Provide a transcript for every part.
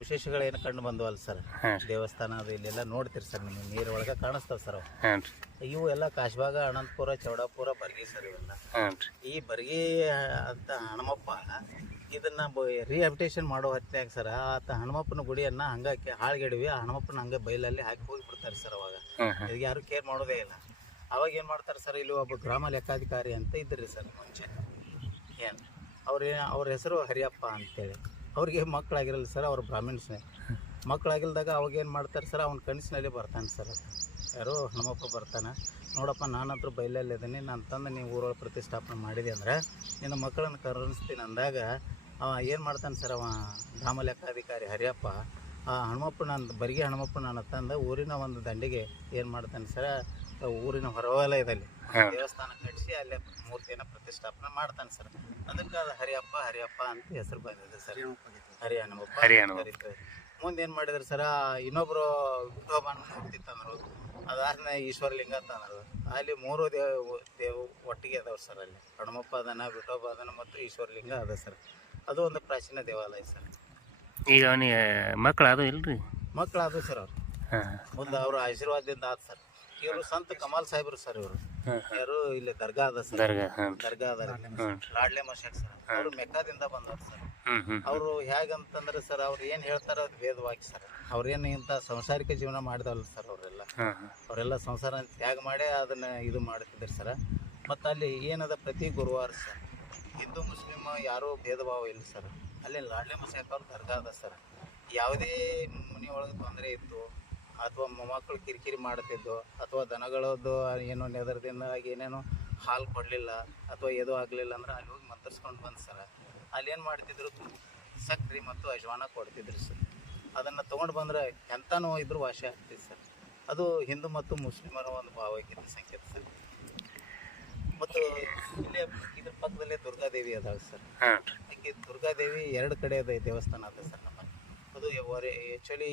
ವಿಶೇಷಗಳೇನು ಕಂಡು ಬಂದವಲ್ಲ ಸರ್? ದೇವಸ್ಥಾನ ಅದು ಇಲ್ಲೆಲ್ಲ ನೋಡ್ತೀರಿ ಸರ್ ನಿಮಗೆ ನೀರು ಒಳಗೆ ಕಾಣಿಸ್ತಾವ ಸರ್ ಅವು. ಇವು ಎಲ್ಲ ಕಾಶಬಾಗ ಅನಂತಪುರ ಚೌಡಾಪುರ ಬರ್ಗಿ ಸರ್ ಇವೆಲ್ಲ. ಈ ಬರ್ಗಿ ಅಂತ ಹನುಮಪ್ಪ ಇದನ್ನ ರಿಹಾಬಿಟೇಷನ್ ಮಾಡೋ ಹೊತ್ನ್ಯಾಗ ಸರ್ ಆತ ಹನುಮಪ್ಪನ ಗುಡಿಯನ್ನ ಹಂಗಾಕಿ ಹಾಳ್ಗೆಡಿವಿ ಆ ಹನುಮಪ್ಪನ ಹಂಗೆ ಬೈಲಲ್ಲಿ ಹಾಕಿ ಹೋಗಿ ಬಿಡ್ತಾರೆ ಸರ್ ಅವಾಗ. ಇದಕ್ಕೆ ಯಾರು ಕೇರ್ ಮಾಡೋದೇ ಇಲ್ಲ. ಅವಾಗ ಏನು ಮಾಡ್ತಾರೆ ಸರ್ ಇಲ್ಲಿ ಒಬ್ಬ ಗ್ರಾಮ ಲೆಕ್ಕಾಧಿಕಾರಿ ಅಂತ ಇದ್ರಿ ಸರ್ ಮುಂಚೆ. ಏನು? ಅವ್ರ ಅವ್ರ ಹೆಸರು ಹರಿಯಪ್ಪ ಅಂತೇಳಿ. ಅವ್ರಿಗೆ ಮಕ್ಕಳಾಗಿರಲ್ಲ ಸರ್, ಅವ್ರು ಬ್ರಾಹ್ಮಿಣ್ಸ್ನೇ ಮಕ್ಕಳಾಗಿಲ್ದಾಗ ಅವಾಗ ಏನು ಮಾಡ್ತಾರೆ ಸರ್, ಅವ್ನ ಕನಸಿನಲ್ಲಿ ಬರ್ತಾನೆ ಸರ್. ಯಾರೋ ಹನುಮಪ್ಪ ಬರ್ತಾನೆ. ನೋಡಪ್ಪ ನಾನಂತರೂ ಬೈಲಲ್ಲಿ ಇದ್ದೀನಿ. ನಾನು ತಂದು ನೀವು ಊರೊಳಗೆ ಪ್ರತಿಷ್ಠಾಪನೆ ಮಾಡಿದೆ ಅಂದ್ರೆ ನಿನ್ನ ಮಕ್ಕಳನ್ನು ಕರುಣಿಸ್ತೀನಿ ಅಂದಾಗ ಅವ ಏನು ಮಾಡ್ತಾನೆ ಸರ್, ಅವ ಗ್ರಾಮ ಲೆಕ್ಕಾಧಿಕಾರಿ ಹರಿಯಪ್ಪ ಆ ಹನುಮಪ್ಪನ ಬರಿಗೆ ಹನುಮಪ್ಪನ ತಂದು ಊರಿನ ಒಂದು ದಂಡಿಗೆ ಏನು ಮಾಡ್ತಾನೆ ಸರ? ಊರಿನ ಹೊರವಲಯದಲ್ಲಿ. ದೇವಸ್ಥಾನ ಕಟ್ಟಿಸಿ ಅಲ್ಲೇ ಮೂರ್ತಿಯನ್ನ ಪ್ರತಿಷ್ಠಾಪನೆ ಮಾಡ್ತಾನೆ ಸರ್. ಅದಕ್ಕೆ ಅದು ಹರಿಯಪ್ಪ ಹರಿಯಪ್ಪ ಅಂತ ಹೆಸರು ಬಂದಿದೆ ಸರ್. ಹರಿ ಹನುಮಪ್ಪ. ಹರಿ. ಮುಂದೆ ಏನು ಮಾಡಿದ್ರು ಸರ ಇನ್ನೊಬ್ರು ವಿಠೋಬನ ಮೂರ್ತಿ ತಂದರು ಅದಾದ್ಮೇಲೆ ಈಶ್ವರಲಿಂಗ ತಂದರು ಅಲ್ಲಿ ಮೂರು ದೇವ ದೇವ ಒಟ್ಟಿಗೆ ಅದಾವ ಸರ್ ಅಲ್ಲಿ. ಹನುಮಪ್ಪ ಅದನ ವಿಠೋಬ ಅದನ ಮತ್ತು ಈಶ್ವರಲಿಂಗ ಅದ ಸರ್. ಅದು ಒಂದು ಪ್ರಾಚೀನ ದೇವಾಲಯ ಸರ್. ಈಗ ಅವನಿಗೆ ಮಕ್ಕಳು ಅದು ಇಲ್ರಿ? ಮಕ್ಕಳು ಅದು ಸರ್ ಅವ್ರು. ಹಾಂ. ಮುಂದೆ ಅವ್ರ ಆಶೀರ್ವಾದದಿಂದ ಆದ ಸರ್. ಇವರು ಸಂತ ಕಮಾಲ್ ಸಾಹೇಬ್ರು ಸರ್ ಇವರು. ಯಾರು ಇಲ್ಲಿ ದರ್ಗಾ ಅದ ಸರ್. ದರ್ಗಾ ಹಾಂ. ದರ್ಗಾ ಅದ ಲಾಡ್ಲೆ ಮಶಕ್ ಸರ್. ಅವರು ಮೆಕ್ಕಾದಿಂದ ಬಂದವ್ರು ಸರ್. ಅವರು ಹೇಗಂತಂದ್ರೆ ಸರ್ ಅವ್ರು ಏನು ಹೇಳ್ತಾರ ಅದು ಭೇದವಾಗಿ ಸರ್. ಅವ್ರೇನು ಇಂಥ ಸಂಸಾರಿಕ ಜೀವನ ಮಾಡಿದವಲ್ಲ ಸರ್ ಅವರೆಲ್ಲ. ಅವರೆಲ್ಲ ಸಂಸಾರ ತ್ಯಾಗ ಮಾಡಿ ಅದನ್ನ ಇದು ಮಾಡ್ತಿದ್ರು ಸರ್. ಮತ್ತು ಅಲ್ಲಿ ಏನದ ಪ್ರತಿ ಗುರುವಾರ ಸರ್. ಹಿಂದೂ ಮುಸ್ಲಿಮ್ ಯಾರು ಭೇದ ಭಾವ ಇಲ್ಲ ಸರ್. ಅಲ್ಲಿ ಲಾಡ್ಲೆ ಮಸಾಕ್ ಅವ್ರ ದರ್ಗಾ ಅದ ಸರ್. ಯಾವುದೇ ಮನೆಯೊಳಗೆ ತೊಂದರೆ ಇತ್ತು, ಅಥವಾ ಮೊಮ್ಮಕ್ಕಳು ಕಿರಿಕಿರಿ ಮಾಡ್ತಿದ್ದು ಅಥವಾ ದನಗಳದ್ದು ಏನೋ ನೆದರ್ದಿಂದ ಏನೇನೋ ಹಾಲು ಕೊಡಲಿಲ್ಲ, ಅಥವಾ ಎದು ಆಗಲಿಲ್ಲ ಅಂದ್ರೆ ಅಲ್ಲಿ ಹೋಗಿ ಮಂತ್ರಿಸ್ಕೊಂಡು ಬಂದು ಸರ್. ಅಲ್ಲಿ ಏನು ಮಾಡ್ತಿದ್ರು? ಸಕ್ರೆ ಮತ್ತು ಅಜ್ವಾನ ಕೊಡ್ತಿದ್ರು ಸರ್. ಅದನ್ನು ತೊಗೊಂಡು ಬಂದ್ರೆ ಎಂಥ ನೋವು ಇದ್ರೂ ವಾಸಿ ಆಗ್ತಿತ್ತು ಸರ್. ಅದು ಹಿಂದೂ ಮತ್ತು ಮುಸ್ಲಿಮರ ಒಂದು ಭಾವೈಕ್ಯತೆ ಸಂಕೇತ ಸರ್. ಮತ್ತು ಇಲ್ಲೇ ಇದ್ರ ಪಕ್ಕದಲ್ಲೇ ದುರ್ಗಾದೇವಿ ಅದಾವೆ ಸರ್. ಹಾಂ. ದುರ್ಗಾದೇವಿ ಎರಡು ಕಡೆ ಅದ ದೇವಸ್ಥಾನ ಅದ ಸರ್ ನಮ್ಮಲ್ಲಿ ಅದು ಆ್ಯಕ್ಚುಲಿ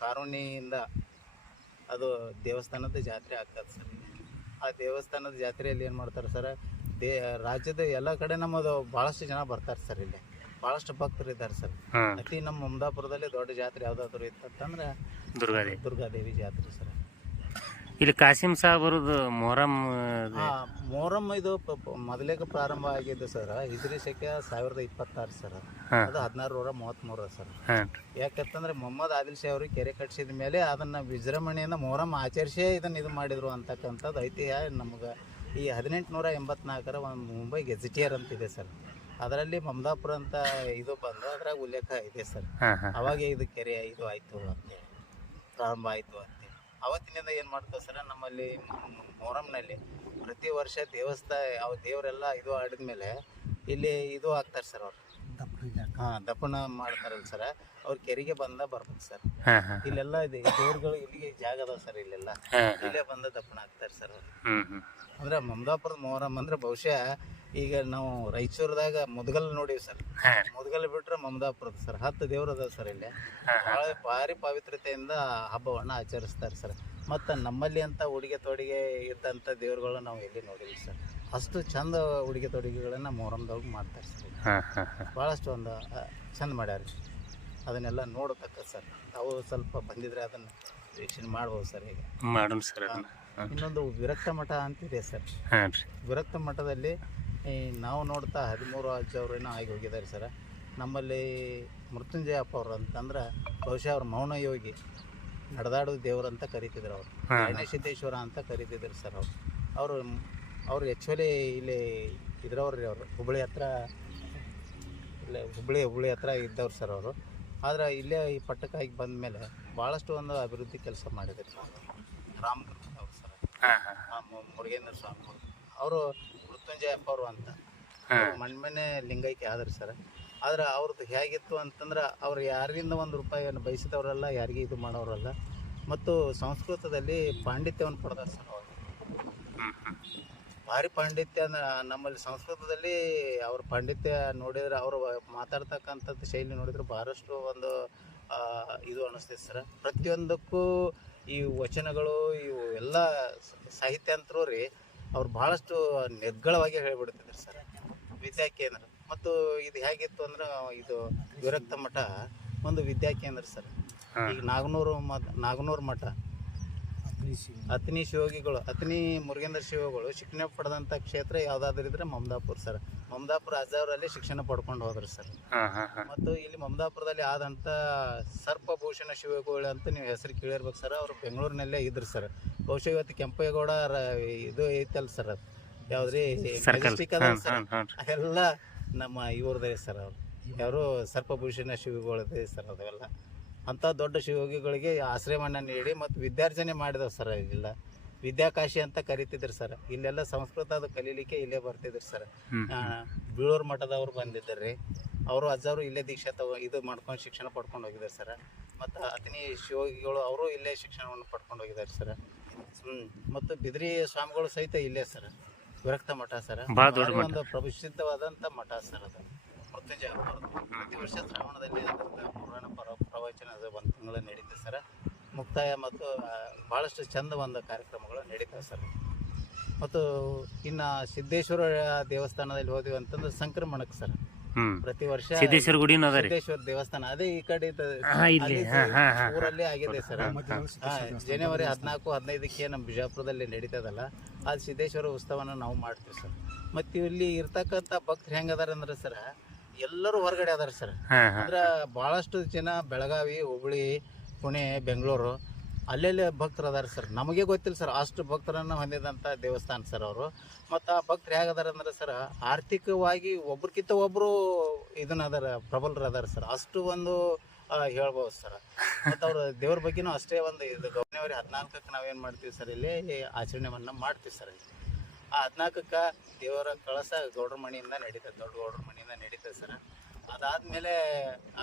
ಕಾರುಣಿಯಿಂದ ಅದು ದೇವಸ್ಥಾನದ ಜಾತ್ರೆ ಆಗ್ತದೆ ಸರ್. ಆ ದೇವಸ್ಥಾನದ ಜಾತ್ರೆಯಲ್ಲಿ ಏನು ಮಾಡ್ತಾರೆ ಸರ್ ದೇ ರಾಜ್ಯದ ಎಲ್ಲ ಕಡೆ ನಮ್ಮದು ಭಾಳಷ್ಟು ಜನ ಬರ್ತಾರೆ ಸರ್ ಇಲ್ಲಿ. ಭಾಳಷ್ಟು ಭಕ್ತರು ಇದ್ದಾರೆ ಸರ್. ಅತಿ ನಮ್ಮ ಮುಮ್ದಾಪುರದಲ್ಲಿ ದೊಡ್ಡ ಜಾತ್ರೆ ಯಾವುದಾದ್ರು ಇತ್ತಂತಂದ್ರೆ ದುರ್ಗಾದೇವಿ. ದುರ್ಗಾದೇವಿ ಜಾತ್ರೆ ಸರ್. ಇಲ್ಲಿ ಕಾಸಿಂ ಸಾಹೇಬ್ರದ್ದು ಮೊಹರಂ ಮೊಹರಂ ಇದು ಮೊದಲೇಕ ಪ್ರಾರಂಭ ಆಗಿದ್ದು ಸರ್ ಇದ್ರಿ ಶಕೆ ಸಾವಿರದ ಇಪ್ಪತ್ತಾರು ಸರ್. ಅದು. ಹದಿನಾರು ನೂರ ಮೂವತ್ತ್ಮೂರು ಸರ್ ಯಾಕಂತಂದ್ರೆ ಮೊಹಮ್ಮದ್ ಆದಿಲ್ ಶಾ ಅವರು ಕೆರೆ ಕಟ್ಟಿಸಿದ ಮೇಲೆ ಅದನ್ನ ವಿಜೃಂಭಣೆಯಿಂದ ಮೊಹರಂ ಆಚರಿಸೇ ಇದನ್ನ ಇದು ಮಾಡಿದ್ರು ಅಂತಕ್ಕಂಥದ್ದು ಐತಿಹ್ಯ. ನಮ್ಗೆ ಈ ಹದಿನೆಂಟು ನೂರ ಎಂಬತ್ನಾಲ್ಕರ ಒಂದು ಮುಂಬೈ ಗೆಜಿಟಿಯರ್ ಅಂತ ಇದೆ ಸರ್. ಅದರಲ್ಲಿ ಮಮದಾಪುರ ಅಂತ ಇದು ಬಂದು ಅದ್ರಾಗ ಉಲ್ಲೇಖ ಇದೆ ಸರ್. ಅವಾಗ ಇದು ಕೆರೆ ಇದು ಆಯ್ತು ಅಂತೇಳಿ ಪ್ರಾರಂಭ ಆಯ್ತು ಅವತ್ತಿನಿಂದ ಏನು ಮಾಡ್ತಾರೆ ಸರ್? ನಮ್ಮಲ್ಲಿ ಮೊಹರಂನಲ್ಲಿ ಪ್ರತಿ ವರ್ಷ ದೇವಸ್ಥಾನ ಯಾವ ದೇವರೆಲ್ಲ ಇದು ಆಡಿದ್ಮೇಲೆ ಇಲ್ಲಿ ಇದು ಆಗ್ತಾರೆ ಸರ್ ಅವ್ರು. ಹಾಂ ದಪ್ಪನ ಮಾಡ್ತಾರಲ್ಲ ಸರ್. ಅವ್ರ ಕೆರೆಗೆ ಬಂದ ಬರ್ಬೇಕು ಸರ್. ಇಲ್ಲೆಲ್ಲ ಇದೆ. ದೇವ್ರುಗಳು ಇಲ್ಲಿಗೆ ಜಾಗ ಅದಾವ ಸರ್ ಇಲ್ಲೆಲ್ಲ. ಇಲ್ಲೇ ಬಂದ ದಪ್ಪನ ಆಗ್ತಾರೆ ಸರ್ ಅವ್ರು. ಅಂದ್ರೆ ಮಮದಾಪುರದ ಮೊಹರಂ ಅಂದ್ರೆ ಬಹುಶಃ ಈಗ ನಾವು ರಾಯಚೂರದಾಗ ಮುದ್ಗಲ್ ನೋಡೀವಿ ಸರ್. ಮುದಗಲ್ ಬಿಟ್ರೆ ಮಮದಾಪುರದ ಸರ್ ಹತ್ತು ದೇವ್ರ ಅದಾವ ಸರ್ ಇಲ್ಲಿ. ಭಾಳ ಭಾರಿ ಪವಿತ್ರತೆಯಿಂದ ಹಬ್ಬವನ್ನು ಆಚರಿಸ್ತಾರೆ ಸರ್. ಮತ್ತು ನಮ್ಮಲ್ಲಿ ಅಂತ ಉಡುಗೆ ತೊಡುಗೆ ಇದ್ದಂಥ ದೇವ್ರುಗಳನ್ನ ನಾವು ಎಲ್ಲಿ ನೋಡಿಲ್ಲ ಸರ್. ಅಷ್ಟು ಚಂದ ಉಡುಗೆ ತೊಡುಗೆಗಳನ್ನು ಮೊಹರಂದೊಳಗೆ ಮಾಡ್ತಾರೆ ಸರ್ ಭಾಳಷ್ಟು ಒಂದು ಚಂದ ಮಾಡ್ಯಾರ ಅದನ್ನೆಲ್ಲ ನೋಡತಕ್ಕ ಸರ್. ತಾವು ಸ್ವಲ್ಪ ಬಂದಿದ್ರೆ ಅದನ್ನು ವೀಕ್ಷಣೆ ಮಾಡ್ಬೋದು ಸರ್ ಈಗ. ಮಾಡೋಣ ಸರ್ ಇನ್ನೊಂದು ವಿರಕ್ತ ಮಠ ಅಂತಿದೆ ಸರ್. ವಿರಕ್ತ ಮಠದಲ್ಲಿ ಈ ನಾವು ನೋಡ್ತಾ ಹದಿಮೂರು ಅಜ್ಜವ್ರೇನೋ ಆಗಿ ಹೋಗಿದ್ದಾರೆ ಸರ್. ನಮ್ಮಲ್ಲಿ ಮೃತ್ಯುಂಜಯ ಅಪ್ಪ ಅವರು ಅಂತಂದ್ರೆ ಬಹುಶಃ ಅವ್ರು ಮೌನ ಯೋಗಿ. ನಡೆದಾಡೋ ದೇವರು ಅಂತ ಕರಿತಿದ್ರು ಅವರು. ಹಾಂ ಗಣೇಶಿದ್ದೇಶ್ವರ ಅಂತ ಕರಿತಿದ್ರು ಸರ್ ಅವರು. ಅವರು ಅವರು ಆ್ಯಕ್ಚುಲಿ ಇಲ್ಲಿ ಇದ್ರವ್ರಿ ಅವರು. ಹುಬ್ಬಳ್ಳಿ ಹತ್ರ ಇಲ್ಲೇ ಹುಬ್ಬಳ್ಳಿ ಹುಬ್ಬಳ್ಳಿ ಹತ್ರ ಇದ್ದವ್ರು ಸರ್ ಅವರು. ಆದ್ರೆ ಇಲ್ಲೇ ಈ ಪಟ್ಟಕ್ಕಾಗಿ ಬಂದ ಮೇಲೆ ಭಾಳಷ್ಟು ಒಂದು ಅಭಿವೃದ್ಧಿ ಕೆಲಸ ಮಾಡಿದ್ರು ರಾಮಕೃಷ್ಣ ಅವರು ಸರ್. ಮುರುಗೇಂದ್ರ ಸ್ವಾಮಿ ಅವರು ಮೃತ್ಯುಂಜಯಪ್ಪ ಅವರು ಅಂತ. ಮಣ್ಮನೆ ಲಿಂಗೈಕ್ಯ ಆದ್ರಿ ಸರ್ ಆದ್ರೆ ಅವ್ರದ್ದು ಹೇಗಿತ್ತು ಅಂತಂದ್ರೆ ಅವ್ರು ಯಾರಿಂದ ಒಂದು ರೂಪಾಯಿಯನ್ನು ಬಯಸಿದವರಲ್ಲ ಯಾರಿಗೆ ಇದು ಮಾಡೋರಲ್ಲ. ಮತ್ತು ಸಂಸ್ಕೃತದಲ್ಲಿ ಪಾಂಡಿತ್ಯವನ್ನು ಪಡೆದ ಸರ್ ಅವರು. ಭಾರಿ ಪಾಂಡಿತ್ಯ ಅಂದ್ರೆ ನಮ್ಮಲ್ಲಿ ಸಂಸ್ಕೃತದಲ್ಲಿ ಅವ್ರ ಪಾಂಡಿತ್ಯ ನೋಡಿದ್ರೆ ಅವರು ಮಾತಾಡ್ತಕ್ಕಂಥದ್ದು ಶೈಲಿ ನೋಡಿದ್ರೆ ಬಹಳಷ್ಟು ಒಂದು ಇದು ಅನಿಸ್ತೈತೆ ಸರ್. ಪ್ರತಿಯೊಂದಕ್ಕೂ ಈ ವಚನಗಳು ಇವು ಎಲ್ಲ ಸಾಹಿತ್ಯ ಅಂತರೂ ರೀ ಅವ್ರು ಭಾಳಷ್ಟು ನಿರ್ಗಳವಾಗಿ ಹೇಳಿಬಿಡ್ತಿದ್ರು ಸರ್. ವಿದ್ಯಾ ಕೇಂದ್ರ. ಮತ್ತು ಇದು ಹೇಗಿತ್ತು ಅಂದ್ರೆ ಇದು ವಿರಕ್ತ ಮಠ ಒಂದು ವಿದ್ಯಾಕೇಂದ್ರ ಸರ್. ಈಗ ನಾಗನೂರು ಮಠ ನಾಗನೂರು ಮಠ. ಅತ್ನಿ ಶಿವಗಿಗಳು ಅತ್ನಿ ಮುರುಗೇಂದ್ರ ಶಿವಗಳು ಶಿಕ್ಷಣ ಪಡೆದಂಥ ಕ್ಷೇತ್ರ ಯಾವುದಾದ್ರೂ ಇದ್ರೆ ಮಮದಾಪುರ ಸರ್. ಮಮದಾಪುರ ಅಜಾವರಲ್ಲಿ ಶಿಕ್ಷಣ ಪಡ್ಕೊಂಡು ಹೋದ್ರು ಸರ್. ಹಾಂ ಹಾಂ ಹಾಂ. ಮತ್ತು ಇಲ್ಲಿ ಮಮದಾಪುರದಲ್ಲಿ ಆದಂಥ ಸರ್ಪಭೂಷಣ ಶಿವಗಳು ಅಂತ ನೀವು ಹೆಸರು ಕೇಳಿರ್ಬೇಕು ಸರ್. ಅವರು ಬೆಂಗಳೂರಿನಲ್ಲೇ ಇದ್ರು ಸರ್. ಬಹುಶಃ ಇವತ್ತು ಕೆಂಪೇಗೌಡ ಇದು ಐತಲ್ಲ ಸರ್ ಅದು. ಯಾವ್ದ್ರಿ? ಮೆಜೆಸ್ಟಿಕ್ ಅದ ಅದೆಲ್ಲ ನಮ್ಮ ಇವ್ರದೇ ಸರ್ ಅವರು. ಯಾರು ಸರ್ಪಭೂಷಣ ಶಿವಗಳದೇ ಸರ್ ಅದೆಲ್ಲ ಅಂಥ ದೊಡ್ಡ ಶಿವಯೋಗಿಗಳಿಗೆ ಆಶ್ರಯವನ್ನು ನೀಡಿ ಮತ್ತು ವಿದ್ಯಾರ್ಜನೆ ಮಾಡಿದವು ಸರ್ ಇಲ್ಲ ವಿದ್ಯಾಕಾಶಿ ಅಂತ ಕರಿತಿದ್ರು ಸರ್. ಇಲ್ಲೆಲ್ಲ ಸಂಸ್ಕೃತ ಅದು ಕಲೀಲಿಕ್ಕೆ ಇಲ್ಲೇ ಬರ್ತಿದ್ರು ಸರ್. ಬೀಳೂರು ಮಠದವ್ರು ಬಂದಿದ್ದಾರೆ ರೀ. ಅವರು ಅಜ್ಜವರು ಇಲ್ಲೇ ದೀಕ್ಷಾ ತಗೋ ಇದು ಮಾಡ್ಕೊಂಡು ಶಿಕ್ಷಣ ಪಡ್ಕೊಂಡು ಹೋಗಿದ್ದಾರೆ ಸರ್. ಮತ್ತು ಅತನಿ ಶಿವಯೋಗಿಗಳು ಅವರು ಇಲ್ಲೇ ಶಿಕ್ಷಣವನ್ನು ಪಡ್ಕೊಂಡು ಹೋಗಿದ್ದಾರೆ ಸರ್. ಮತ್ತು ಬಿದ್ರಿ ಸ್ವಾಮಿಗಳು ಸಹಿತ ಇಲ್ಲೇ ಸರ್. ವಿರಕ್ತ ಮಠ ಸರ್. ಭಾಳ ದೊಡ್ಡ ಭಾರಿ ಮಠ. ಒಂದು ಪ್ರಸಿದ್ಧವಾದಂಥ ಮಠ ಸರ್ ಅದು. ಮೃತ್ಯುಂಜಯ ಅವ್ರದ್ದು. ಪ್ರತಿ ವರ್ಷ ಶ್ರಾವಣದಲ್ಲಿ ಅದರದ್ದು ಪುರಾಣ ಪರ ಪ್ರವಚನ ಅದು ಒಂದು ತಿಂಗಳು ನಡೀತದೆ ಸರ್. ಮುಕ್ತಾಯ ಮತ್ತು ಆ, ಭಾಳಷ್ಟು ಚಂದ ಒಂದು ಕಾರ್ಯಕ್ರಮಗಳು ನಡೀತವೆ ಸರ್. ಮತ್ತು ಇನ್ನು ಸಿದ್ದೇಶ್ವರ ದೇವಸ್ಥಾನದಲ್ಲಿ ಹೋದ್ವಿ ಅಂತಂದ್ರೆ ಸಂಕ್ರಮಣಕ್ಕೆ ಸರ್. ಪ್ರತಿ ವರ್ಷ ಸಿದ್ದೇಶ್ವರ ಗುಡಿ ಅದ ರೀ. ಸಿದ್ದೇಶ್ವರ ದೇವಸ್ಥಾನ. ಅದೇ ಈ ಕಡೆ ಇದ್ದ- ಹಾ, ಇಲ್ಲಿ. ಅಲ್ಲಿ ಹಾ, ಹಾ, ಹಾ, ಊರಲ್ಲಿ ಆಗಿದೆ ಸರ್. ಹಾ, ಜನವರಿ ಹದಿನಾಲ್ಕು ಹದಿನೈದಕ್ಕೆ ನಮ್ಮ ಬಿಜಾಪುರದಲ್ಲಿ ನಡೀತದಲ್ಲ ಅದು ಸಿದ್ದೇಶ್ವರ ಉತ್ಸವನ ನಾವು ಮಾಡ್ತೀವಿ ಸರ್. ಮತ್ತೆ ಇಲ್ಲಿ ಇರ್ತಕ್ಕಂಥ ಭಕ್ತರು ಹೆಂಗದಾರ ಅಂದ್ರೆ ಸರ್ ಎಲ್ಲರೂ ಹೊರಗಡೆ ಅದಾರ ಸರ್. ಅಂದ್ರ ಬಹಳಷ್ಟು ಅಂದ್ರೆ ಜನ ಬೆಳಗಾವಿ ಹುಬ್ಳಿ ಪುಣೆ ಬೆಂಗಳೂರು ಅಲ್ಲೆಲ್ಲೇ ಭಕ್ತರು ಅದಾರ ಸರ್. ನಮಗೆ ಗೊತ್ತಿಲ್ಲ ಸರ್. ಅಷ್ಟು ಭಕ್ತರನ್ನು ಹೊಂದಿದಂಥ ದೇವಸ್ಥಾನ ಸರ್ ಅವರು. ಮತ್ತು ಆ ಭಕ್ತರು ಹೇಗದಾರ ಅಂದ್ರೆ ಸರ್, ಆರ್ಥಿಕವಾಗಿ ಒಬ್ರಿಗಿಂತ ಒಬ್ಬರು ಇದನ್ನ ಅದಾರ, ಪ್ರಬಲರು ಅದಾರ ಸರ್. ಅಷ್ಟು ಒಂದು ಹೇಳ್ಬೋದು ಸರ್. ಮತ್ತು ಅವ್ರ ದೇವ್ರ ಬಗ್ಗೆನೂ ಅಷ್ಟೇ ಒಂದು ಇದು ಜನವರಿ ಹದಿನಾಲ್ಕಕ್ಕೆ ನಾವೇನು ಮಾಡ್ತೀವಿ ಸರ್ ಇಲ್ಲಿ ಆಚರಣೆವನ್ನು ಮಾಡ್ತೀವಿ ಸರ್ ಇಲ್ಲಿ. ಆ ಹದಿನಾಲ್ಕಕ್ಕೆ ದೇವರ ಕಳಸ ಗೌಡ್ರ ಮಣಿಯಿಂದ ನಡೀತದೆ, ದೊಡ್ಡ ಗೌಡ್ರ ಮಣಿಯಿಂದ ನಡೀತದೆ ಸರ್. ಅದಾದಮೇಲೆ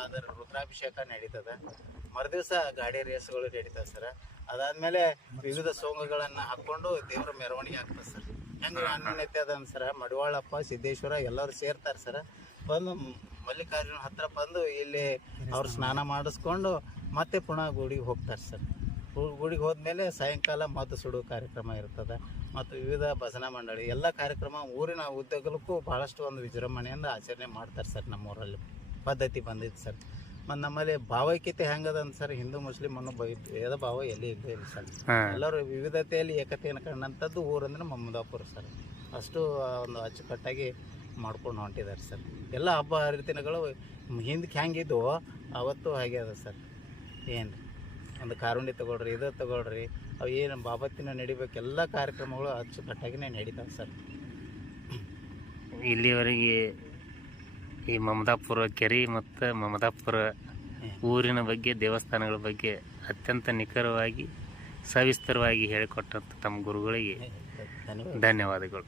ಅದರ ರುದ್ರಾಭಿಷೇಕ ನಡೀತದೆ. ಮರುದಿವಸ ಗಾಡಿ ರೇಸ್ಗಳು ನಡೀತದೆ ಸರ್. ಅದಾದ್ಮೇಲೆ ವಿವಿಧ ಸೋಂಗುಗಳನ್ನು ಹಾಕ್ಕೊಂಡು ದೇವರ ಮೆರವಣಿಗೆ ಆಗ್ತದೆ ಸರ್. ಹೆಂಗೆ ಅನ್ಯೋನ್ಯತೆ ಅದ ಸರ್, ಮಡಿವಾಳಪ್ಪ, ಸಿದ್ದೇಶ್ವರ ಎಲ್ಲರೂ ಸೇರ್ತಾರೆ ಸರ್. ಬಂದು ಮಲ್ಲಿಕಾರ್ಜುನ ಹತ್ರ ಬಂದು ಇಲ್ಲಿ ಅವ್ರು ಸ್ನಾನ ಮಾಡಿಸ್ಕೊಂಡು ಮತ್ತೆ ಪುನಃ ಗುಡಿಗೆ ಹೋಗ್ತಾರೆ ಸರ್. ಗುಡಿಗೆ ಹೋದ್ಮೇಲೆ ಸಾಯಂಕಾಲ ಮದ್ದು ಸುಡು ಕಾರ್ಯಕ್ರಮ ಇರ್ತದೆ. ಮತ್ತು ವಿವಿಧ ಭಜನಾ ಮಂಡಳಿ ಎಲ್ಲ ಕಾರ್ಯಕ್ರಮ ಊರಿನ ಉದ್ಯೋಗಕ್ಕೂ ಭಾಳಷ್ಟು ಒಂದು ವಿಜೃಂಭಣೆಯಿಂದ ಆಚರಣೆ ಮಾಡ್ತಾರೆ ಸರ್ ನಮ್ಮೂರಲ್ಲಿ. ಪದ್ಧತಿ ಬಂದಿತ್ತು ಸರ್. ಮತ್ತು ನಮ್ಮಲ್ಲಿ ಭಾವೈಕ್ಯತೆ ಹೆಂಗದ ಅಂತ ಸರ್ ಹಿಂದೂ ಮುಸ್ಲಿಂ ಅನ್ನೋ ಬೈ ಭೇದ ಭಾವ ಎಲ್ಲಿ ಇಲ್ಲೇ ಇಲ್ಲ ಸರ್. ಎಲ್ಲರೂ ವಿವಿಧತೆಯಲ್ಲಿ ಏಕತೆಯನ್ನು ಕಂಡಂಥದ್ದು ಊರಂದ್ರೆ ಮಮ್ಮದಾಪುರ ಸರ್. ಅಷ್ಟು ಒಂದು ಅಚ್ಚುಕಟ್ಟಾಗಿ ಮಾಡ್ಕೊಂಡು ಹೊಂಟಿದ್ದಾರೆ ಸರ್. ಎಲ್ಲ ಹಬ್ಬ ಹರಿದಿನಗಳು ಹಿಂದಕ್ಕೆ ಹೆಂಗಿದ್ವು ಅವತ್ತು ಹಾಗೆ ಅದ ಸರ್. ಏನು ಒಂದು ಕಾರುಂಡಿ ತಗೊಳ್ರಿ ಇದು ತಗೊಳ್ರಿ ಅವು ಏನು ಬಾಬತ್ತಿನ ನಡಿಬೇಕು ಎಲ್ಲ ಕಾರ್ಯಕ್ರಮಗಳು ಅಚ್ಚುಕಟ್ಟಾಗಿನೇ ನಡೀತಾವೆ ಸರ್. ಇಲ್ಲಿವರೆಗೆ ಈ ಮಮದಾಪುರ ಕೆರೆ ಮತ್ತು ಮಮದಾಪುರ ಊರಿನ ಬಗ್ಗೆ ದೇವಸ್ಥಾನಗಳ ಬಗ್ಗೆ ಅತ್ಯಂತ ನಿಖರವಾಗಿ ಸವಿಸ್ತರವಾಗಿ ಹೇಳಿಕೊಟ್ಟಂಥ ತಮ್ಮ ಗುರುಗಳಿಗೆ ಧನ್ಯವಾದಗಳು.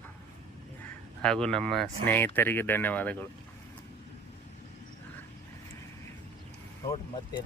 ಹಾಗೂ ನಮ್ಮ ಸ್ನೇಹಿತರಿಗೆ ಧನ್ಯವಾದಗಳು. ನೋಡಿ ಮತ್ತೆ